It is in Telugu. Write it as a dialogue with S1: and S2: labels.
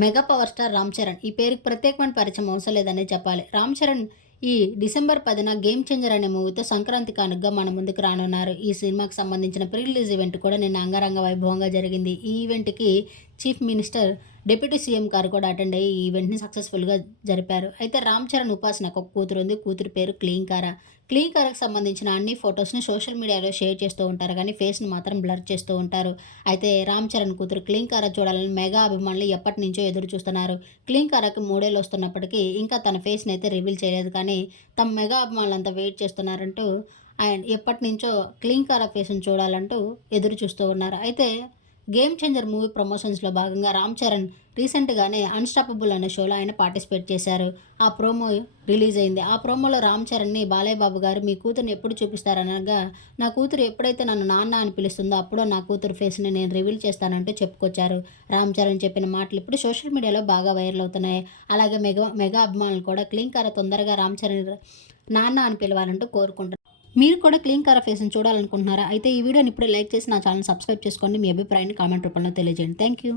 S1: Mega power star Ram Charan. ఈ పేరుకి ప్రత్యేకమైన పరిచయం అవసరం లేదనే చెప్పాలి. రామ్ చరణ్ ఈ డిసెంబర్ పదిన గేమ్ చేంజర్ అనే మూవీతో సంక్రాంతి కానుకగా మన ముందుకు రానున్నారు. ఈ సినిమాకి సంబంధించిన ప్రీ రిలీజ్ ఈవెంట్ కూడా నిన్న అంగరంగ వైభవంగా జరిగింది. ఈ ఈవెంట్కి చీఫ్ మినిస్టర్ డిప్యూటీ సీఎం గారు కూడా అటెండ్ అయ్యి ఈ ఈవెంట్ని సక్సెస్ఫుల్గా జరిపారు. అయితే రామ్ చరణ్ ఉపాసనకు ఒక కూతురు ఉంది. కూతురు పేరు క్లీంకారా. క్లీంకారాకు సంబంధించిన అన్ని ఫొటోస్ని సోషల్ మీడియాలో షేర్ చేస్తూ ఉంటారు. కానీ ఫేస్ని మాత్రం బ్లర్ చేస్తూ ఉంటారు. అయితే రామ్ చరణ్ కూతురు క్లీంకారా చూడాలని మెగా అభిమానులు ఎప్పటి నుంచో ఎదురు చూస్తున్నారు. క్లీంకారాకి మూడేళ్ళు వస్తున్నప్పటికీ ఇంకా తన ఫేస్ని అయితే రివీల్ చేయలేదు. కానీ తమ మెగా అభిమానులంతా వెయిట్ చేస్తున్నారంటూ ఆయన ఎప్పటి నుంచో క్లీంకారా ఫేస్ని చూడాలంటూ ఎదురు చూస్తూ ఉన్నారు. అయితే గేమ్ చేంజర్ మూవీ ప్రమోషన్స్లో భాగంగా రామ్ చరణ్ రీసెంట్గానే అన్స్టాపబుల్ అనే షోలో ఆయన పార్టిసిపేట్ చేశారు. ఆ ప్రోమో రిలీజ్ అయింది. ఆ ప్రోమోలో రామ్ చరణ్ని బాలయ్య బాబు గారు మీ కూతురుని ఎప్పుడు చూపిస్తారనగా నా కూతురు ఎప్పుడైతే నన్ను నాన్న అని పిలుస్తుందో అప్పుడో నా కూతురు ఫేస్ని నేను రివీల్ చేస్తానంటూ చెప్పుకొచ్చారు. రామ్ చరణ్ చెప్పిన మాటలు ఇప్పుడు సోషల్ మీడియాలో బాగా వైరల్ అవుతున్నాయి. అలాగే మెగా మెగా అభిమానులు కూడా క్లీంకార తొందరగా రామ్ చరణ్ నాన్న అని పిలవాలంటూ కోరుకుంటున్నారు. మీరు కూడా క్లీన్ కారా ఫేస్ని చూడాలనుకుంటున్నారా? అయితే ఈ వీడియోని ఇప్పుడే లైక్ చేసి నా ఛానల్ సబ్స్క్రైబ్ చేసుకోండి. మీ అభిప్రాయాన్ని కామెంట్ రూపంలో తెలియజేయండి. Thank you